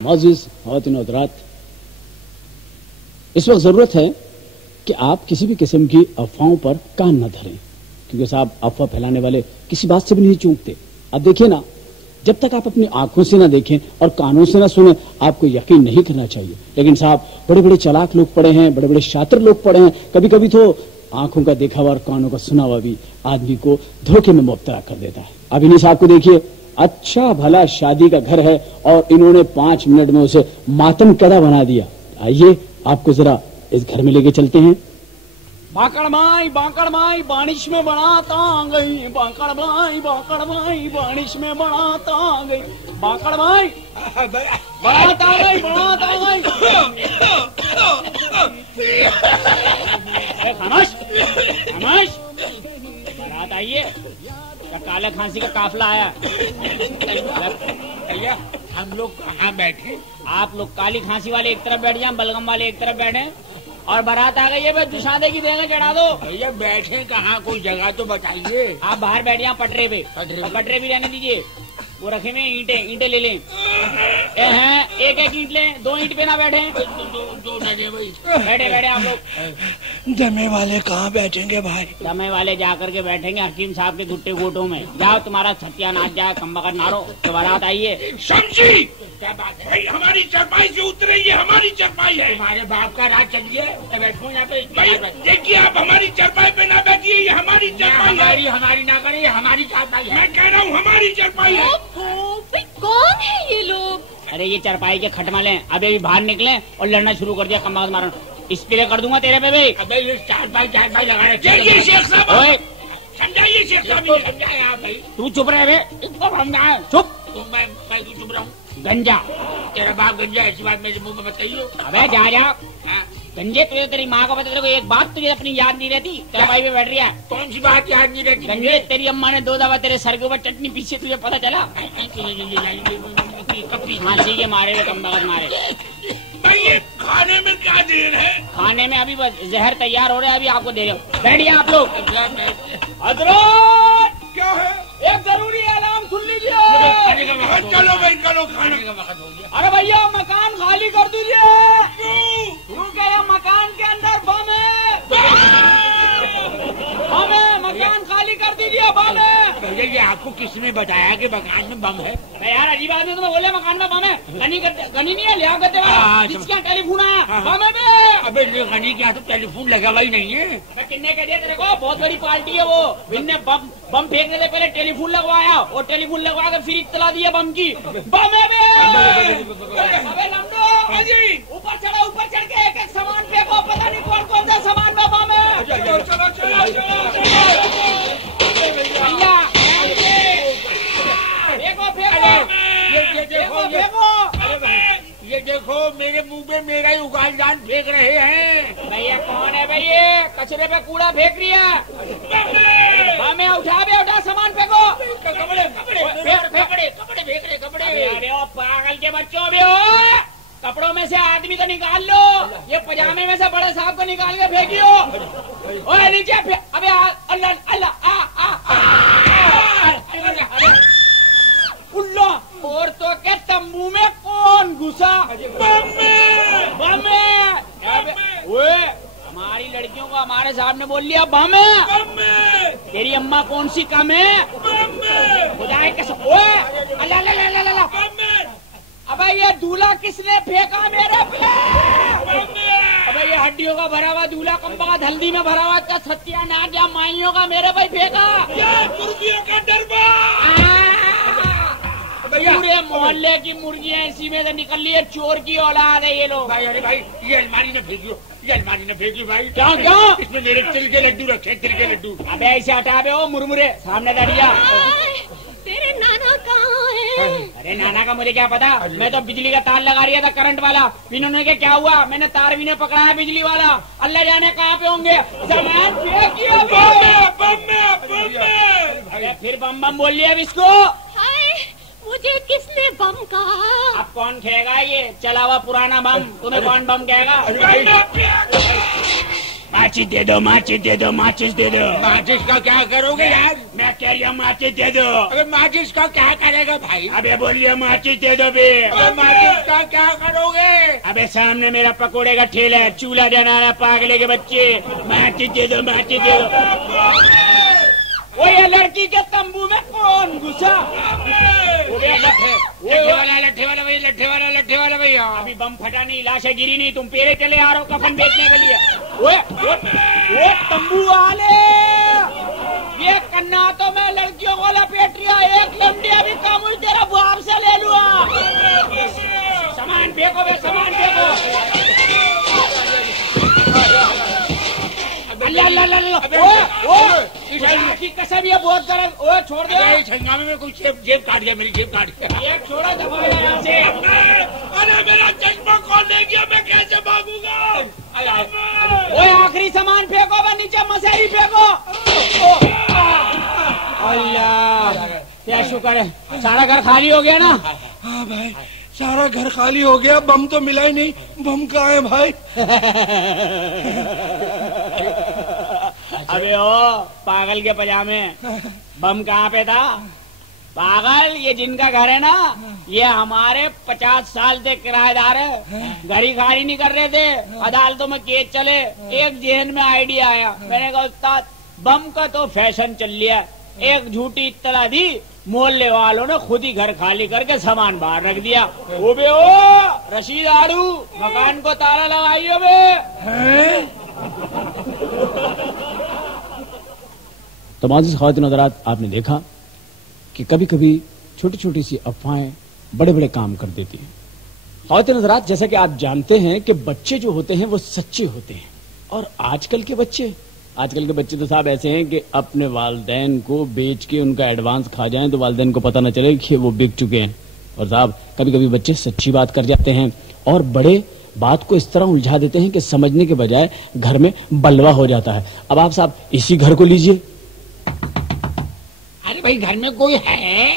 मौजूद ख़वातीन और हज़रात, इस वक्त जरूरत है कि आप किसी भी किस्म की अफवाहों पर कान न धरें, क्योंकि साहब अफवाह फैलाने वाले किसी बात से भी नहीं चूकते। अब देखिए ना, जब तक आप अपनी आंखों से ना देखें और कानों से ना सुने, आपको यकीन नहीं करना चाहिए। लेकिन साहब, बड़े बड़े चालाक लोग पड़े हैं, बड़े बड़े शातिर लोग पड़े हैं। कभी कभी तो आंखों का देखा हुआ और कानों का सुना हुआ भी आदमी को धोखे में मुब्तला कर देता है। अब इन्हीं साहब को देखिए, अच्छा भला शादी का घर है और इन्होंने 5 मिनट में उसे मातम कदा बना दिया। आइए आपको जरा इस घर में लेके चलते हैं। बाकड़ माई बारिश में बनाता गई, बाकड़ माई बारिश में बनाता गई, बाकड़ माई बनाता गई। खामोश खामोश, बारात आइए। जब काले खांसी का काफिला आया, भैया हम लोग कहाँ बैठे? आप लोग काली खांसी वाले एक तरफ बैठ जाए, बलगम वाले एक तरफ बैठे और बारात आ गई है। दुशादे की देंगे चढ़ा दो। भैया बैठे कहाँ, कोई जगह तो बताइए। आप बाहर बैठ जाए पटरे पे, पटरे भी रहने दीजिए। वो रखे में ईंटे ले लें। हैं एक ईंट लें, 2 ईंट पे ना बैठे। दो न दे भाई। बैठे आप लोग। दमे वाले कहाँ बैठेंगे भाई? दमे वाले जाकर के बैठेंगे हकीम साहब के गुट्टे गोटों में। जाओ, तुम्हारा सत्यानाश जाए, कम्बकर नारो। तो बारात आइए। समझी क्या बात है भाई? हमारी चरपाई से उतरे, ये हमारी चरपाई है। तुम्हारे बाप का राज चलिए, बैठो यहाँ पे। देखिए, आप हमारी चरपाई पे ना बैठिए, ये हमारी चरपाई है। हमारी ना करिए, हमारी चरपाई है। मैं कह रहा हूँ हमारी चरपाई है। कौन है ये लोग? अरे ये चरपाई के खटमले हैं, अभी अभी बाहर निकले और लड़ना शुरू कर दिया। कम्बकर मारो, स्प्रे कर दूंगा तेरे पे भी। अबे ये चारपाई लगा रहे। शेख साहब समझाइए, शेख साहब समझाए आप भाई। तू चुप रहे बे, इसको समझाए। चुप। मैं चुप रहा हूँ। गंजा तेरा बाप गंजा, ऐसी बात मेरे मुंह में बताइए। अबे जा गंजे, तुझे तेरी माँ को बता, तेरे को एक बात तुझे अपनी याद नहीं रहती? तेरा भाई पे बैठ रही है। कौन सी बात याद नहीं रहती? गंजे, तेरी अम्मा ने 2 दफा तेरे सर के ऊपर चटनी पीछे, तुझे पता चला? फांसी के मारे हुए कम्बकर मारे। भाई ये खाने में क्या देर है? खाने में अभी बस जहर तैयार हो रहा है, अभी आपको दे रहे हो। बैठिए आप लोग। क्या है? एक जरूरी ऐलान सुन लीजिए। चलो भाई, चलो, खाने का वक्त हो गया। अरे भैया, मकान खाली कर दीजिए, क्योंकि ये मकान के अंदर बम है। मकान खाली कर दीजिए, बम है। भैया ये आपको किसने बताया कि मकान में बम है? यार अजीब आदमी, तुम्हें बोले मकान में बम है। गनी नहीं है, लिया करते वाला टेलीफोन आया, बम है बे। अबे गनी क्या, तो टेलीफोन लगा हुआ ही नहीं है। किन्ने कह दिया तेरे को? बहुत बड़ी पार्टी है वो। इनने बम फेंकने से पहले टेलीफोन लगवाया और टेलीफोन लगवा कर फिर इत्तला दिया बम की। बम है बे। अबे लम्डो, ऊपर चढ़ के एक सामान फेंको, पता नहीं कौन सा सामान में बम है। ये देखो मेरे मुंह पे मेरा ही उगाल जान फेंक रहे हैं। भैया कौन है भैया? कचरे पे कूड़ा फेंक रही है। हमें उठा सामान फेंको। कपड़े अरे ओ पागल के बच्चों भी हो, कपड़ों में से आदमी को निकाल लो, ये पजामे में से बड़े साहब को निकाल के फेंकियो। ओए नीचे अबे अल्लाह उल्ला, और तो के तंबू में कौन घुसा? बम है। ओए हमारी लड़कियों को हमारे साहब ने बोल लिया बम है। तेरी अम्मा कौन सी कम है? खुदा के ओए अल्लाह, अबे ये दूल्हा किसने फेंका मेरे पे? अबे ये हड्डियों का भरा हुआ दूल्हा, कम्बका हल्दी में भरा हुआ का सत्यानाश, या माइयों का मेरे भाई फेंका। मुर्गियों का डरबा। पूरे मोहल्ले की मुर्गियां इसी में से निकल ली है। चोर की औलाद है ये लोग। भाई अरे भाई, ये अलमारी में फेंकियो, भाई। क्यों? इसमें मेरे तिल के लड्डू रखे, तिल के लड्डू। अबे ऐसे हटा बे, हो मुरमुरे सामने दरिया। तेरे नाना कहाँ है? अरे नाना का मुझे क्या पता, मैं तो बिजली का तार लगा रहा था, करंट वाला। इन्होंने क्या हुआ, मैंने तार भी ने पकड़ा है बिजली वाला। अल्लाह जाने कहाँ पे होंगे। सामान फेंकियो। फिर बम बोल लिया अब इसको। मुझे किसने बम कहा? अब कौन कहेगा? ये चला हुआ पुराना बम, तुम्हें कौन बम कहेगा? माचिस दे दो, माचिस दे दो, माचिस दे दो। माचिस का क्या करोगे यार? मैं कह रही हूँ माचिस दे दो। अबे माचिस का क्या करेगा भाई? अबे बोलिए माचिस दे दो बे। अबे माचिस का क्या करोगे? अबे सामने मेरा पकोड़े का ठेला है, चूल्हा जलाना पागले के बच्चे। माचिस दे दो, माचिस दे दो। वो ये लड़की के तंबू में कौन घुसा? लट्ठे वाला भैया, लट्ठे वाला भैया। अभी बम फटा नहीं, लाशें गिरी नहीं, तुम पेरे चले आ रहे हो कफन बेचने के लिए। वो तंबू वाले, ये कन्ना तो मैं लड़कियों को लपेट रहा, एक लमड़ी अभी कम तेरा बाप से ले लूंगा। सामान फेंको बे, सामान फेंको। की कसम ये बहुत गलत। ओ छोड़ दो, छंगामे में कोई जेब काट गया, मेरी जेब काट गया। ये छोड़ो दबा यहाँ से। अरे मेरा चश्मा कौन ले गया? मैं कैसे भागूंगा? वो आखिरी सामान फेंको, बे नीचे मसेरी फेंको। अल्लाह क्या शुक्र है, सारा घर खाली हो गया ना? हाँ भाई, सारा घर खाली हो गया। बम तो मिला ही नहीं। बम कहाँ है भाई? अबे ओ पागल के पजामे, बम कहाँ पे था? पागल, ये जिनका घर है ना, ये हमारे 50 साल से किराएदार है। घर ही खाली नहीं कर रहे थे, अदालतों में केस चले। एक जहन में आइडिया आया, मैंने कहा उस्ताद बम का तो फैशन चल लिया। एक झूठी इत्तला दी, मोहल्ले वालों ने खुद ही घर खाली करके सामान बाहर रख दिया। ओ बे ओ रशीद आड़ू, मकान को ताला लगाइयो बे। तो माज़ी ख़वातीन हज़रात, आपने देखा कि कभी कभी छोटी छोटी सी अफवाहें बड़े बड़े काम कर देती हैं। ख़वातीन हज़रात, जैसा कि आप जानते हैं कि बच्चे जो होते हैं वो सच्चे होते हैं, और आजकल के बच्चे तो साहब ऐसे हैं कि अपने वालिदैन को बेच के उनका एडवांस खा जाएं तो वालिदैन को पता न चले कि वो बिक चुके हैं। और साहब कभी कभी बच्चे सच्ची बात कर जाते हैं और बड़े बात को इस तरह उलझा देते हैं कि समझने के बजाय घर में बलवा हो जाता है। अब आप साहब इसी घर को लीजिए। अरे भाई, घर में कोई है?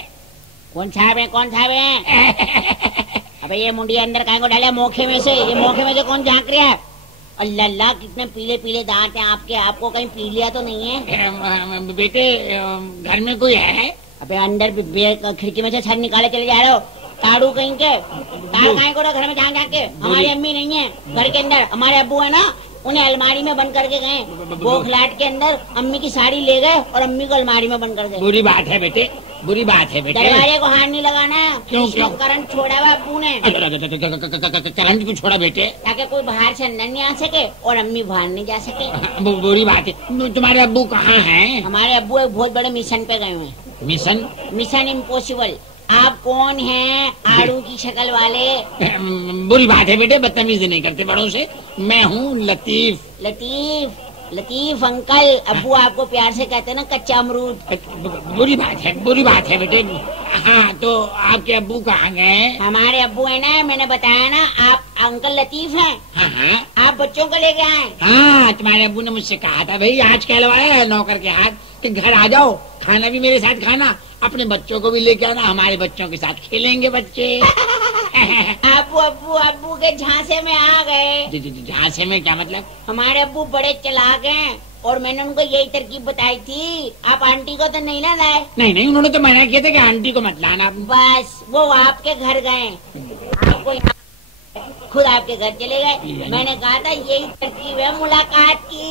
कौन साहब है, कौन साहब है? अबे ये मुंडी अंदर काहे को डाला मोखे में से? ये मोखे में से कौन झांक रहा है? अल्लाह अल्लाह, कितने पीले पीले दांत हैं आपके, आपको कहीं पी लिया तो नहीं है? बेटे, घर में कोई है? अबे अंदर खिड़की में से सर निकाले चले जा रहे हो, ताड़ू कहीं के। ताड़ काहे को घर में झांक झांक के? हमारी अम्मी नहीं है घर के अंदर, हमारे अब्बू है ना, उन्हें अलमारी में बंद करके गए। वो खिलाट के अंदर अम्मी की साड़ी ले गए और अम्मी को अलमारी में बंद कर गए। बुरी बात है बेटे, बुरी बात है बेटे। दरवाजे को हाथ नहीं लगाना है। क्यों? करंट छोड़ा हुआ अब्बू ने। करंट क्यों छोड़ा बेटे? ताकि कोई बाहर से अंदर नहीं आ सके और अम्मी बाहर नहीं जा सके। बुरी बात है। तुम्हारे अब्बू कहाँ हैं? हमारे अब्बू एक बहुत बड़े मिशन पे गए हुए। मिशन? Mission impossible. आप कौन हैं? आड़ू की शक्ल वाले। बुरी बात है बेटे, बदतमीजी नहीं करते बड़ों से। मैं हूँ लतीफ। लतीफ? लतीफ अंकल, अब्बू आपको प्यार से कहते हैं ना कच्चा अमरूद। बुरी बात है, बुरी बात है बेटे। हाँ, तो आपके अब्बू कहाँ गए? हमारे अब्बू है ना, मैंने बताया ना, आप अंकल लतीफ हैं। हाँ हाँ, आप बच्चों को लेके आए। हाँ, तुम्हारे अब्बू ने मुझसे कहा था भाई, आज कहलवाया है नौकर के हाथ कि घर आ जाओ, खाना भी मेरे साथ खाना, अपने बच्चों को भी लेके आना, हमारे बच्चों के साथ खेलेंगे बच्चे। अब्बू अब्बू अब्बू के झांसे में आ गए। झांसे में क्या मतलब? हमारे अब्बू बड़े चालाक हैं और मैंने उनको यही तरकीब बताई थी। आप आंटी को तो नहीं ना लाए? नहीं, उन्होंने तो मना किया था कि आंटी को मत लाना। बस वो आपके घर गए, आपको खुद आपके घर चले गए। मैंने कहा था यही तरकीब है मुलाकात की।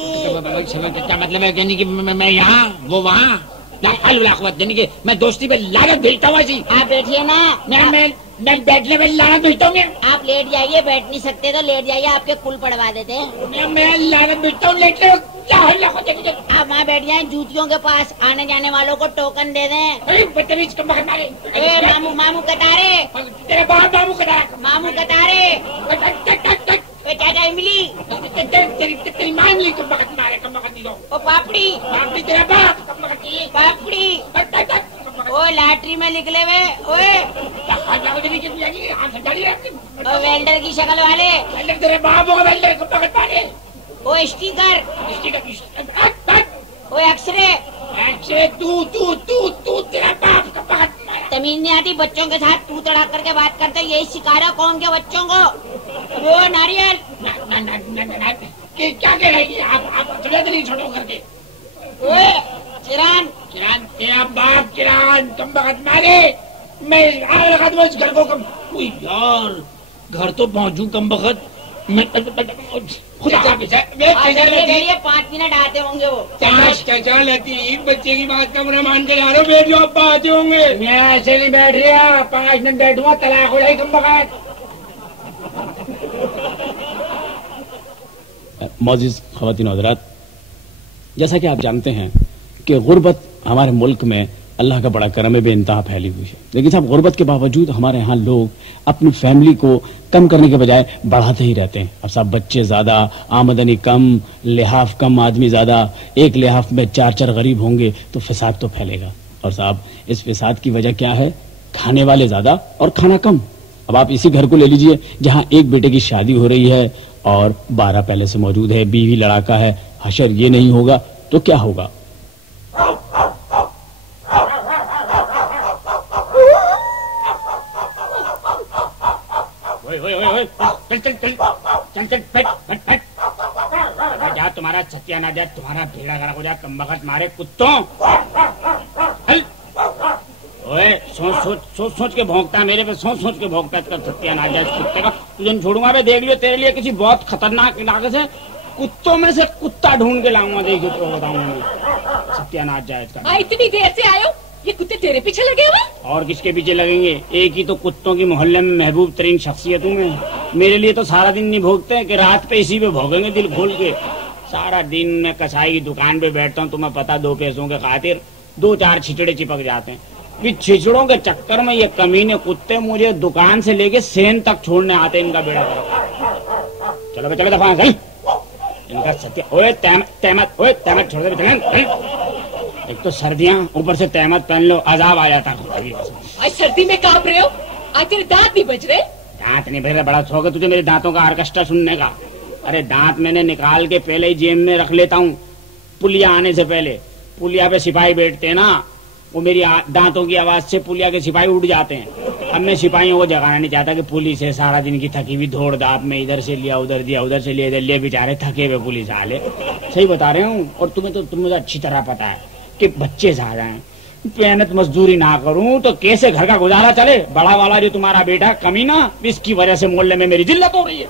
क्या मतलब है? यानी कि मैं यहाँ वो वहाँ, यानी कि मैं दोस्ती पे लानत भेजता हूँ ऐसी। आप बैठिए ना। मैं बैठने पे लानत भेजता हूँ। आप लेट जाइए, बैठ नहीं सकते तो लेट जाइए, आपके कुल पड़वा देते हैं। मैं लानत भेजता हूँ, लेट आप वहाँ बैठ जाए, जूतियों के पास आने जाने वालों को टोकन दे दें। बदतमीज मामू मामू कतारे, तेरे बाप मामू कतारे, मामू कतारे, चाचा इमली, तेरी माँ इमली को बकत मारे, कम बकत नहीं दो। ओ पापड़ी, पापड़ी तेरा बाप, कम बकत नहीं। पापड़ी, ओ लॉटरी में निकले हुए, ओए वेल्डर की शक्ल वाले, तेरे बाप होगा वेल्डर, कम बकत मारे। ओ स्टिकर, ओ एक्सरे, तू तेरा बाप का बात। तमीज नहीं आती, बच्चों के साथ तू तड़ा करके बात करते, यही सिखा रहा कौन के बच्चों को? वो नारियल, क्या कह रही है आप चले नहीं छोड़ो करके। ओए चिरान किरान तेरा बाप किरान कम बखत मारे मैं आग लगा दूंगा इस घर को कम। यार घर तो पहुंचू कम बखत खुदा 5 मिनट आते होंगे वो। चाचा लतीफ बच्चे की बात का बुरा मान कर जा रहे हो, बैठ जाओ अब्बा आते होंगे। मैं ऐसे नहीं बैठ रहा, 5 मिनट बैठूंगा तलाक हो जाए कम बखत। मौजूद ख़वातीन और हज़रात, जैसा कि आप जानते हैं कि गुर्बत हमारे मुल्क में अल्लाह का बड़ा करम है, बेइंतहा फैली हुई है। लेकिन साहब गुर्बत के बावजूद हमारे यहाँ लोग अपनी फैमिली को कम करने के बजाय बढ़ाते ही रहते हैं। अब साहब बच्चे ज्यादा, आमदनी कम, लिहाफ कम, आदमी ज्यादा, एक लिहाफ में 4 गरीब होंगे तो फिसाद तो फैलेगा। और साहब इस फिसाद की वजह क्या है? खाने वाले ज्यादा और खाना कम। अब आप इसी घर को ले लीजिए जहाँ एक बेटे की शादी हो रही है और 12 पहले से मौजूद है, बीवी लड़ाका है। हशर ये नहीं होगा तो क्या होगा? जा तुम्हारा सत्यानाश, तुम्हारा भेड़ा खड़ा हो जा कम बखत मारे कुत्तों। ओए सोच के भौंकता मेरे पे, सोच के भौंकता इसका सत्यानाश इस कुत्ते का। तुझे छोड़ूंगा मैं, देख लियो तेरे लिए किसी बहुत खतरनाक इलाके से कुत्तों में से कुत्ता ढूंढ के लाऊंगा, देखियो तो बताऊंगा सत्यानाश जाए इसका। इतनी देर से आयो, ये कुत्ते तेरे पीछे लगे हुए? और किसके पीछे लगेंगे? एक ही तो कुत्तों की मोहल्ले में महबूब तरीन शख्सियत हूँ मैं। मेरे लिए तो सारा दिन नहीं भोगते हैं कि रात पे इसी पे भोगेंगे दिल खोल के। सारा दिन मैं कसाई की दुकान पे बैठता हूँ, तुम्हें पता 2 पैसों के खातिर 2-4 छिचड़े चिपक जाते हैं। इस छिचड़ों के चक्कर में ये कमीने कुत्ते मुझे दुकान से लेके सेन तक छोड़ने आते हैं। इनका बेड़ा करो, चलो चलो दफा चल इनका सत्य। ओए तहमत छोड़ दे। एक तो सर्दियाँ, ऊपर से तहमत पहन लो, अजाब आ जाता है। आज सर्दी में कांप रहे हो? आज तेरे दांत नहीं बज रहे? दांत नहीं बज रहे? बड़ा शौक है तुझे मेरे दांतों का आर्केस्ट्रा सुनने का। अरे दांत मैंने निकाल के पहले ही जेब में रख लेता हूँ पुलिया आने से पहले। पुलिया पे सिपाही बैठते हैं ना, वो मेरी दांतों की आवाज से पुलिया के सिपाही उठ जाते हैं। अब मैं सिपाहियों को जगाना नहीं चाहता कि पुलिस है, सारा दिन की थकी हुई दौड़ दाप में, इधर से लिया उधर दिया, उधर से लिया इधर लिया, बेचारे थके हुए पुलिस वाले। सही बता रहे हूँ। और तुम्हें अच्छी तरह पता है कि बच्चे ज्यादा हैं, मेहनत मजदूरी ना करूं तो कैसे घर का गुजारा चले। बड़ा वाला जो तुम्हारा बेटा कमीना, इसकी वजह से मोहल्ले में मेरी जिल्लत हो रही है।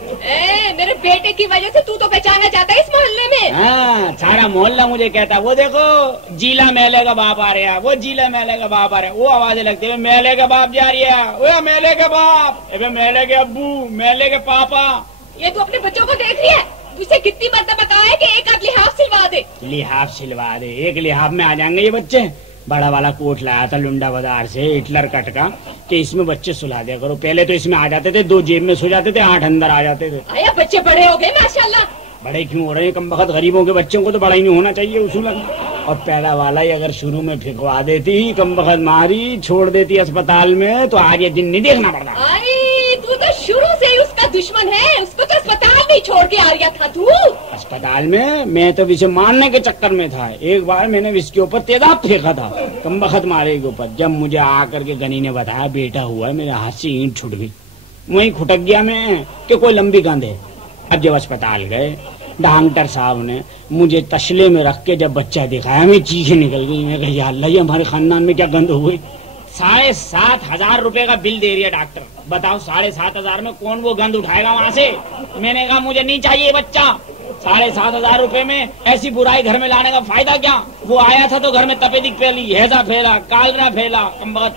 मेरे बेटे की वजह से तू तो पहचाना जाता है इस मोहल्ले में। हाँ, सारा मोहल्ला मुझे कहता है, वो देखो जीला मेले का बाप आ रहा है, वो जीला मेले का बाप आ रहा है। वो आवाजें लगती है, मेले का बाप जा रही है, वो मेले के बाप, मेले के अब्बू, मेले के पापा। ये तू अपने बच्चों को देख रही है? उसे कितनी मरतबा कहा है कि एक आध लिहाफ सिलवा दे। लिहाफ सिलवा दे? एक लिहाफ में आ जाएंगे ये बच्चे। बड़ा वाला कोट लाया था लुंडा बाजार से, हिटलर कट का, कि इसमें बच्चे सुला दिया करो। पहले तो इसमें आ जाते थे, 2 जेब में सो जाते थे, 8 अंदर आ जाते थे। आया बच्चे बड़े हो गए माशाल्लाह। बड़े क्यों हो रहे हैं? कम बखत गरीबों के बच्चों को तो बड़ा ही नहीं होना चाहिए उसूलन। और पैदा वाला ही अगर शुरू में फिकवा देती, कम बखत मारी छोड़ देती अस्पताल में, तो आज ये दिन नहीं देखना पड़ता। तू तो शुरू से ही उसका दुश्मन है, उसको तो अस्पताल में ही छोड़ के आ रहा था तू। अस्पताल में? मैं तो विषय मारने के चक्कर में था। एक बार मैंने इसके ऊपर तेजाब फेंका था कम बखत मारे के ऊपर। जब मुझे आकर के गनी ने बताया बेटा हुआ है, मेरे हाथ से ईंट छूट गई, वहीं खुटक गया मैं कि कोई लंबी गंध है। अब जब अस्पताल गए, डॉक्टर साहब ने मुझे तसले में रख के जब बच्चा दिखाया, मैं चीखें निकल गई। मैं कहा अल्लाह, ये हमारे खानदान में क्या गंद हो गई। 7,500 रुपए का बिल दे रही है डॉक्टर। बताओ 7,500 में कौन वो गंद उठाएगा वहाँ से? मैंने कहा मुझे नहीं चाहिए बच्चा। 7,500 रुपए में ऐसी बुराई घर में लाने का फायदा क्या? वो आया था तो घर में तपेदिक फैली, हैजा फैला, कालरा फैला,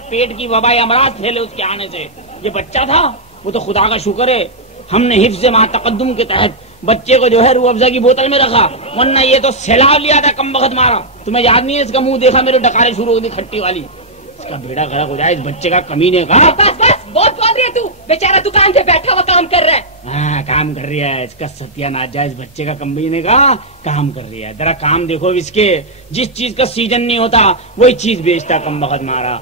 पेट की वबाई अमराज फैले उसके आने से। ये बच्चा था, वो तो खुदा का शुक्र है हमने हिफ्ज़ मा तकद्दुम के तहत बच्चे को जो है रूह अफ़ज़ा की बोतल में रखा, वरना ये तो सैलाब लिया था कम वक्त मारा। तुम्हें याद नहीं है? इसका मुंह देखा मेरे डकारे शुरू हो गई खट्टी वाली। इसका बेड़ा खड़ा हो जाए इस बच्चे का कमीने का। बस बहुत बोल रही है तू, बेचारा दुकान पे बैठा हुआ काम कर रहा है। हाँ, काम कर रही है। इसका सत्यानाश जाए इस बच्चे का कमीने का, काम कर रही है। जरा काम देखो इसके, जिस चीज का सीजन नहीं होता वही चीज बेचता कम वक्त मारा।